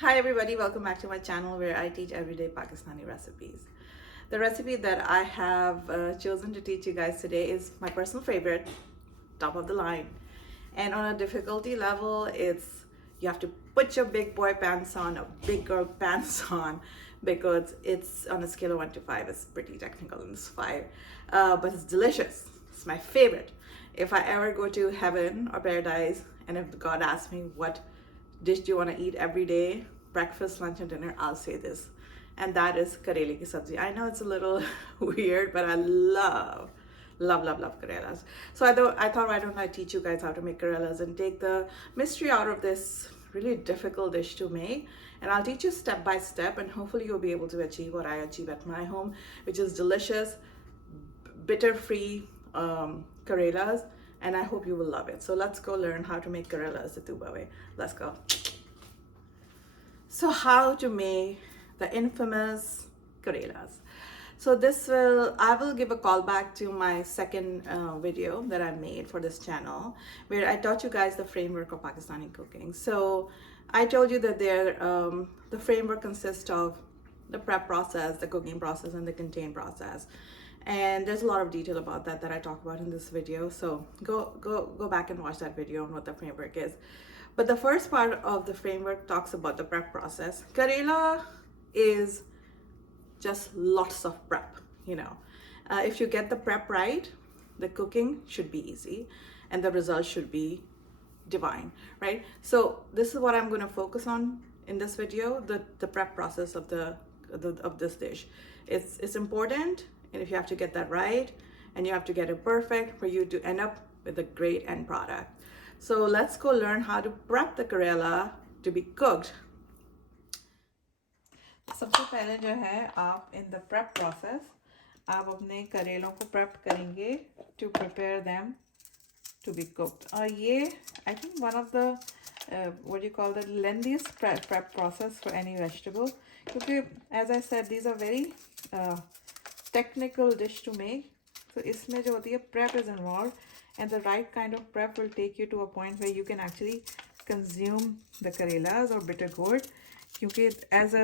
Hi everybody, welcome back to my channel where I teach everyday Pakistani recipes. The recipe that I have chosen to teach you guys today is my personal favorite, top of the line. And on a difficulty level, you have to put your big boy pants on or big girl pants on because it's on a scale of 1 to 5. It's pretty technical and it's 5, but it's delicious. It's my favorite. If I ever go to heaven or paradise and if God asks me what dish do you want to eat every day, breakfast, lunch and dinner, I'll say this, and that is Karaila ki sabzi. I know it's a little weird, but I love Karailas. So I thought, why don't I teach you guys how to make Karailas and take the mystery out of this really difficult dish to make, and I'll teach you step by step, and hopefully you'll be able to achieve what I achieve at my home, which is delicious, bitter free Karailas, and I hope you will love it. So let's go learn how to make Karailas the Tuba way. Let's go. So how to make the infamous Karailas. So I will give a call back to my second video that I made for this channel, where I taught you guys the framework of Pakistani cooking. So I told you that the framework consists of the prep process, the cooking process, and the contain process. And there's a lot of detail about that I talk about in this video. So go back and watch that video on what the framework is. But the first part of the framework talks about the prep process. Karaila is just lots of prep, you know. If you get the prep right, the cooking should be easy and the results should be divine, right? So this is what I'm going to focus on in this video, the prep process of this dish. It's important, and if you have to get that right and you have to get it perfect for you to end up with a great end product. So let's go learn how to prep the Karaila to be cooked. सबसे पहले जो है आप in the prep process आप अपने करेलों को prep करेंगे to prepare them to be cooked. और ये I think one of the what do you call the lengthiest prep process for any vegetable, क्योंकि as I said these are very technical dish to make. So इसमें जो होती है prep is involved, and the right kind of prep will take you to a point where you can actually consume the Karailas or bitter gourd, क्योंकि as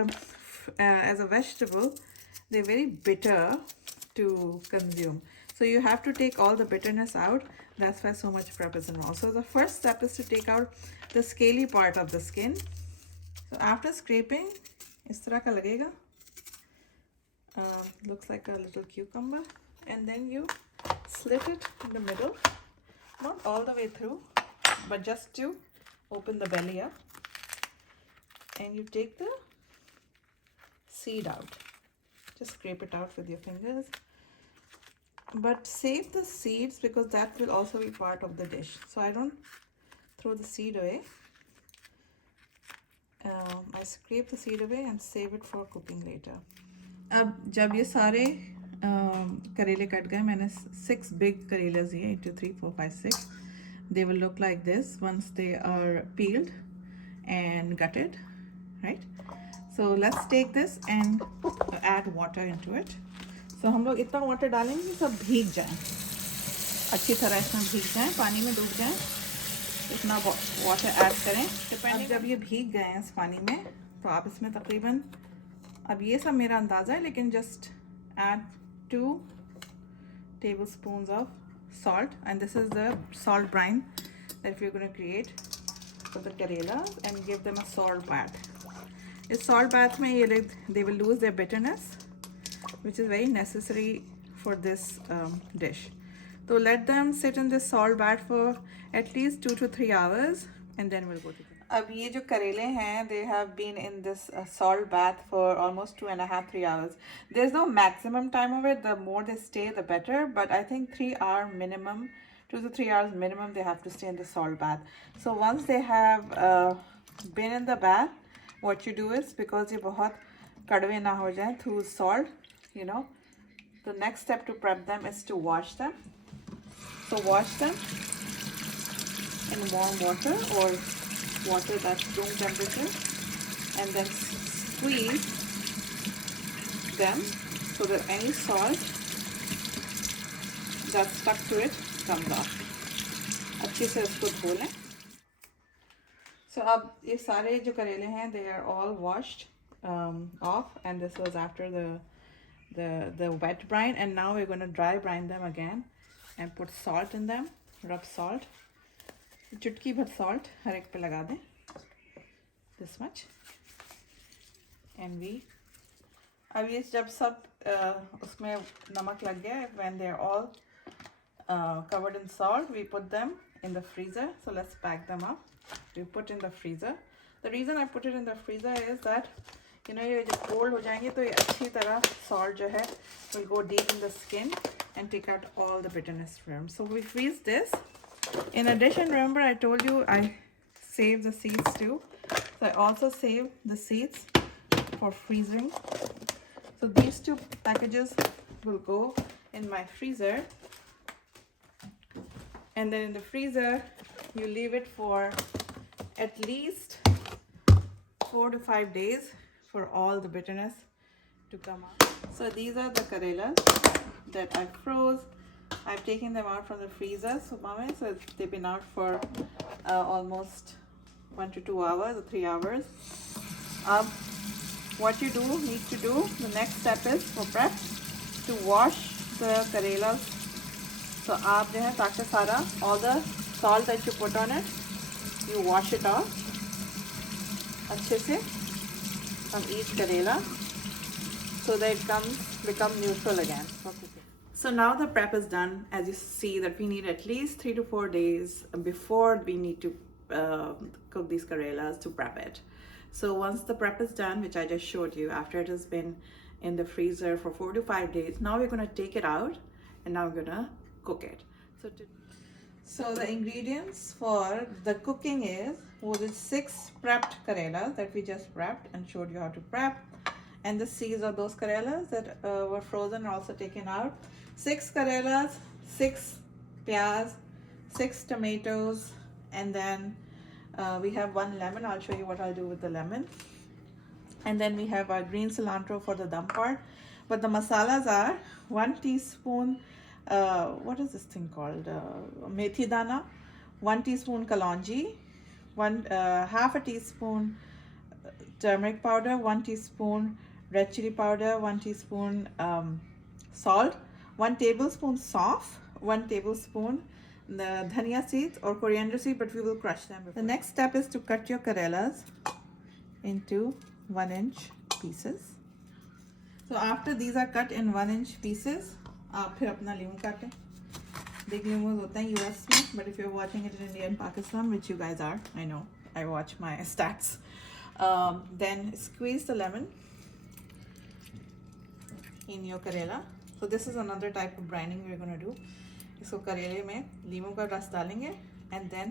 a vegetable they're very bitter to consume. So you have to take all the bitterness out. That's why so much prep is involved. So the first step is to take out the scaly part of the skin. So after scraping, इस तरह का लगेगा. Looks like a little cucumber, and then you slit it in the middle, not all the way through, but just to open the belly up, and you take the seed out. Just scrape it out with your fingers, but save the seeds because that will also be part of the dish. So I don't throw the seed away. I scrape the seed away and save it for cooking later. अब जब ये सारे करेले cut गए, मैंने 6 big Karailas here, 1 2 3 4 5 6. They will look like this once they are peeled and gutted, right? So let's take this and add water into it. So हम लोग इतना water डालेंगे कि सब भीग जाए, अच्छी तरह इसमें भीग जाए, पानी में डूब जाए. इतना water add करें. अब जब ये भीग गए हैं इस पानी में, तो आप इसमें तकरीबन, अब ये सब मेरा अंदाज़ा है, लेकिन just add 2 tablespoons of salt, and this is the salt brine that we're going to create for the Karailas, and give them a salt bath. इस salt bath में ये they will lose their bitterness, which is very necessary for this dish. So let them sit in this salt bath for at least 2 to 3 hours, and then we'll go to them. अब ये जो करेले हैं, they have been in this salt bath for almost 2.5-3 hours. There's no maximum time of it. The more they stay, the better. But I think 3 hour minimum, 2 to 3 hours minimum, they have to stay in the salt bath. So once they have been in the bath, what you do is, because ये बहुत कड़वे ना हो जाए through salt, you know, the next step to prep them is to wash them. So wash them in warm water or water that's room temperature, and then squeeze them so that any salt that's stuck to it comes off. अच्छे से उसको धो लें. So अब ये सारे जो करेले हैं they are all washed off, and this was after the wet brine, and now we're going to dry brine them again and put salt in them, rub salt, चुटकी भर salt हर एक पे लगा दें, this much, and we अब ये जब सब उसमें नमक लग गया, when they're all covered in salt, we put them in the freezer. So let's pack them up. We put in the freezer. The reason I put it in the freezer is that ये जब cold हो जाएंगे तो ये अच्छी तरह salt जो है will go deep in the skin and take out all the bitterness from. So we freeze this. In addition, remember I told you I save the seeds too. So I also save the seeds for freezing. So these two packages will go in my freezer, and then in the freezer you leave it for at least 4 to 5 days for all the bitterness to come out. So these are the Karailas that I froze. I've taken them out from the freezer, so they've been out for almost 1 to 2 hours or 3 hours. What you need to do, the next step is for prep, to wash the Karailas. So आप जो है ताकि सारा all the salt that you put on it, you wash it off अच्छे से from each Karaila so that it become neutral again for cooking. So now the prep is done. As you see that we need at least 3 to 4 days before we need to cook these Karailas to prep it. So once the prep is done, which I just showed you, after it has been in the freezer for 4 to 5 days, now we're going to take it out and now we're going to cook it. So the ingredients for the cooking is the 6 prepped Karailas that we just prepped and showed you how to prep, and the seeds of those Karailas that were frozen are also taken out. 6 Karailas, 6 piyaz, 6 tomatoes, and then we have 1 lemon. I'll show you what I'll do with the lemon. And then we have our green cilantro for the dum part. But the masalas are 1 teaspoon, what is this thing called? Methi dana, 1 teaspoon kalongee, half a teaspoon turmeric powder, 1 teaspoon red chili powder, 1 teaspoon salt, 1 tablespoon saunf, 1 tablespoon the dhania seeds or coriander seed, but we will crush them. The next step is to cut your Karailas into 1-inch pieces. So after these are cut in 1-inch pieces, आप फिर अपना लीमू काटें. Big limos होते हैं US में, but if you're watching it in India and Pakistan, which you guys are, I know, I watch my stats. Then squeeze the lemon in your Karaila. So this is another type of brining we're going to do. इसको करेले में लीमू का रस डालेंगे and then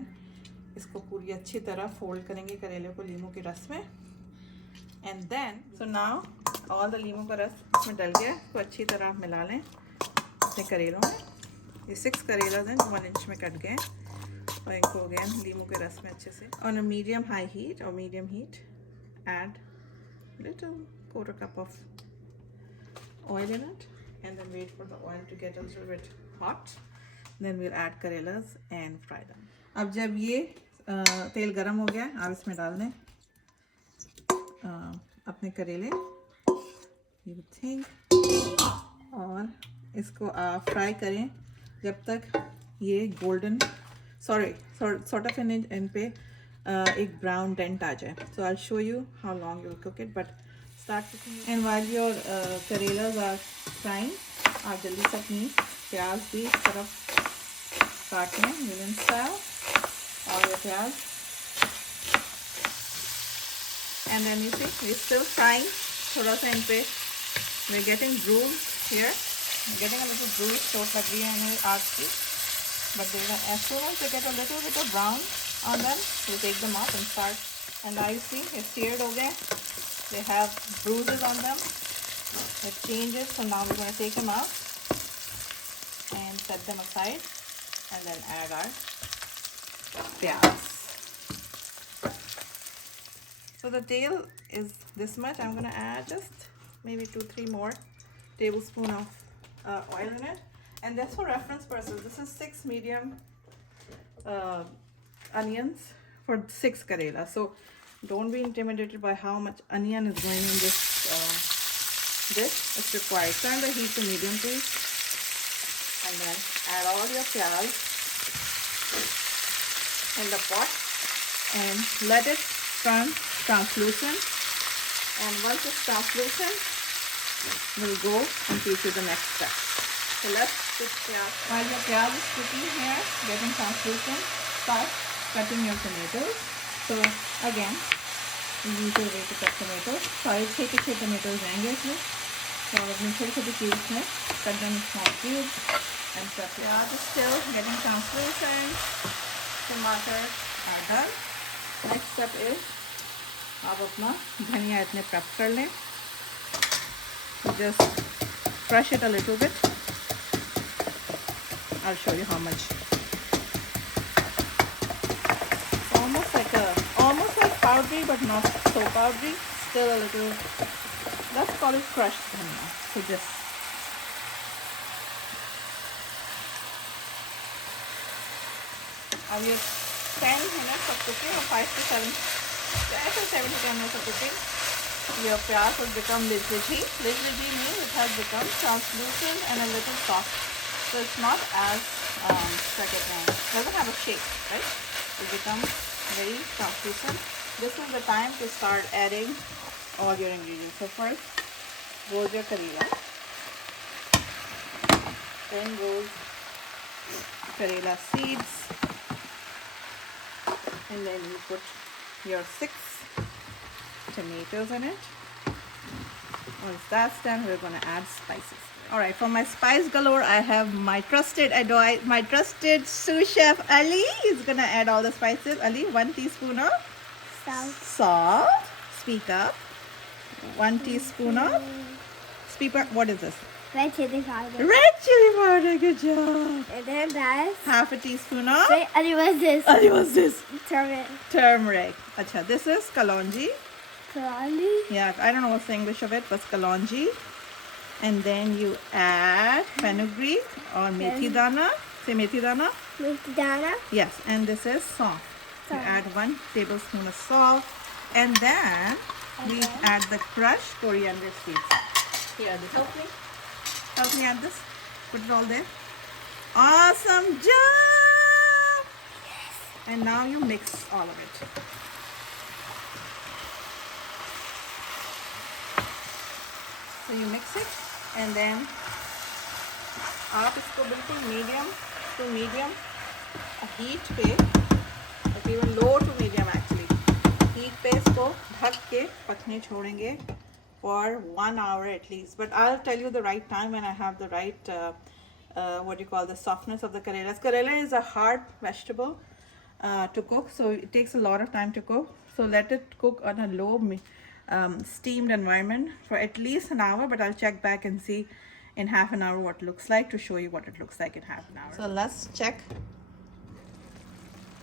इसको पूरी अच्छी तरह fold करेंगे करेले को लीमू के रस में, and then so now all the लीमू का रस इसमें डल गया, इसको अच्छी तरह मिला लें अपने करेलों में. ये 6 करेलास हैं 1 इंच में कट गए और इनको हो गए लीमू के रस में अच्छे से. On a medium high heat or medium heat, add little 1/4 cup of oil in it, and then wait for the oil to get a little bit hot. Then we'll add Karailas and fry them. अब जब ये तेल गरम हो गया, आप इसमें डाल दें अपने करेले, you think, और इसको फ्राई करें जब तक ये गोल्डन sort of इन पे एक ब्राउन डेंट आ जाए. So I'll show you how long you'll cook it, but start cooking. And while your Karailas are frying, आप जल्दी से अपनी प्याज भी इस तरफ काट लें मीडियम स्टाइल, और ये प्याज, and then you see we're still frying. थोड़ा सा इन पे we're getting bruised here, getting a little bruised, चोट लग रही है इन्हें आग की, but as soon as they get a little bit of brown on them, we'll take them off and start. And now you see it's seared हो गए, they have bruises on them, it changes. So now we're going to take them out and set them aside, and then add our piyaz. So the tail is this much. I'm going to add just maybe 2-3 more tablespoons of oil in it, and that's for reference purposes. This is 6 medium onions for 6 Karailas. So don't be intimidated by how much onion is going in this. It's required. Turn the heat to medium, please. And then add all your pyaz in the pot and let it turn translucent. And once it's translucent, we'll go and teach you the next step. So let's put pyaz. While your pyaz is cooking here, getting translucent, start cutting your tomatoes. So again, you need to wait to cut tomatoes. सारे छोटे tomatoes आएंगे इसमें. So अपने छोटे cubes में cut them in small cubes and cut. Pyaz is still getting translucent. Tomatoes are done. Next step is आप अपना धनिया इतने prep कर लें. Just crush it a little bit. I'll show you how much. Almost like powdery, but not so powdery. Still a little. Let's call it crushed dhania. So just. Now we have 10 minutes of cooking, or 5 to 7. I think 7 to 10 minutes of cooking. Your pyaz has become lidji. Lidji means it has become translucent and a little soft. So it's not as doesn't have a shape, right? It becomes very translucent. This is the time to start adding all your ingredients. So first goes your Karaila. Then goes Karaila seeds. And then you put your 6 tomatoes in it. Once that's done, we're going to add spices. All right, for my spice galore, I have my trusted sous chef Ali. He's going to add all the spices. Ali, 1 teaspoon of salt. Speak up. 1 teaspoon of what is this? Red chili powder. Red chili powder, good job. And then that's half a teaspoon of. Wait, Ali, what's this? Ali, what's this? Turmeric. Acha, this is kalongee. Yeah, I don't know what's the English of it, but kalongee. And then you add fenugreek or methi dana. Say methi dana. Methi dana. Yes, and this is saunf. You add 1 tablespoon of salt, and then we add the crushed coriander seeds. Here, help me. Help me add this. Put it all there. Awesome job! Yes. And now you mix all of it. So you mix it, and then आप इसको बिल्कुल medium heat पे, even low to medium actually, heat पे इसको ढक के पकने छोड़ेंगे for 1 hour at least. But I'll tell you the right time when I have the right the softness of the Karailas. Karaila is a hard vegetable to cook, so it takes a lot of time to cook. So let it cook on a low steamed environment for at least an hour, but I'll check back and see in half an hour what it looks like to show you what it looks like in half an hour. So let's check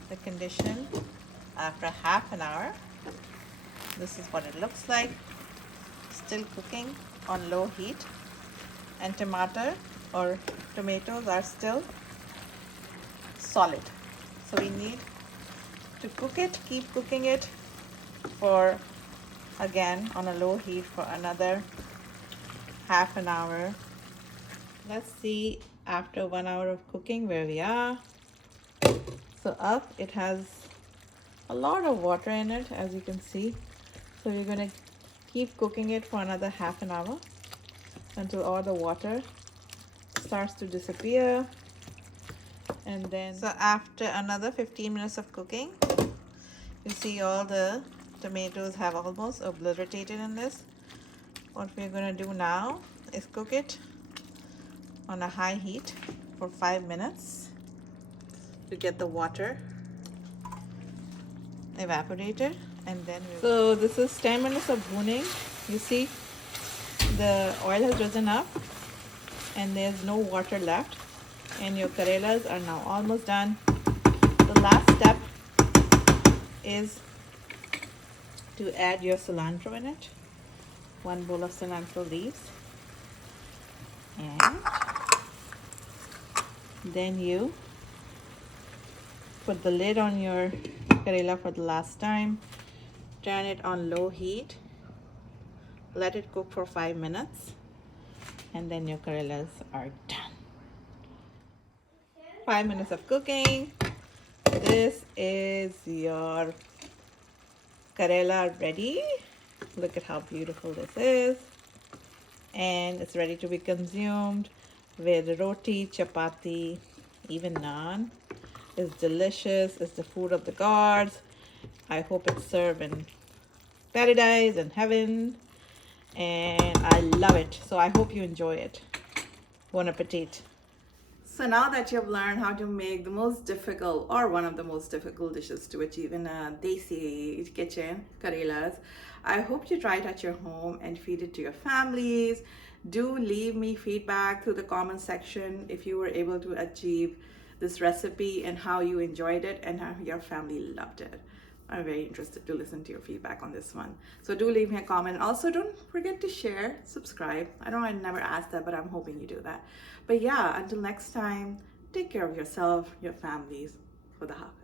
the condition after half an hour. This is what it looks like. Still cooking on low heat, and tomatoes are still solid. So we need to cook it, keep cooking it for, again, on a low heat for another half an hour. Let's see after 1 hour of cooking where we are. So up, it has a lot of water in it, as you can see. So we're going to keep cooking it for another half an hour until all the water starts to disappear. And then, so after another 15 minutes of cooking, you see all the tomatoes have almost obliterated in this. What we're going to do now is cook it on a high heat for 5 minutes to get the water evaporated. And then so this is 10 minutes of bhooning. You see the oil has risen up and there's no water left, and your Karailas are now almost done. The last step is to add your cilantro in it. 1 bowl of cilantro leaves, and then you put the lid on your Karaila for the last time. Turn it on low heat. Let it cook for 5 minutes. And then your Karailas are done. 5 minutes of cooking. This is your Karaila ready. Look at how beautiful this is. And it's ready to be consumed with roti, chapati, even naan. It's delicious. It's the food of the gods. I hope it's served in paradise and heaven. And I love it. So I hope you enjoy it. Bon appetit. So now that you've learned how to make the most difficult or one of the most difficult dishes to achieve in a desi kitchen, Karailas, I hope you try it at your home and feed it to your families. Do leave me feedback through the comment section if you were able to achieve this recipe and how you enjoyed it and how your family loved it. I'm very interested to listen to your feedback on this one. So do leave me a comment. Also, don't forget to share, subscribe. I know I never asked that, but I'm hoping you do that. But yeah, until next time, take care of yourself, your families. For the Hafiz.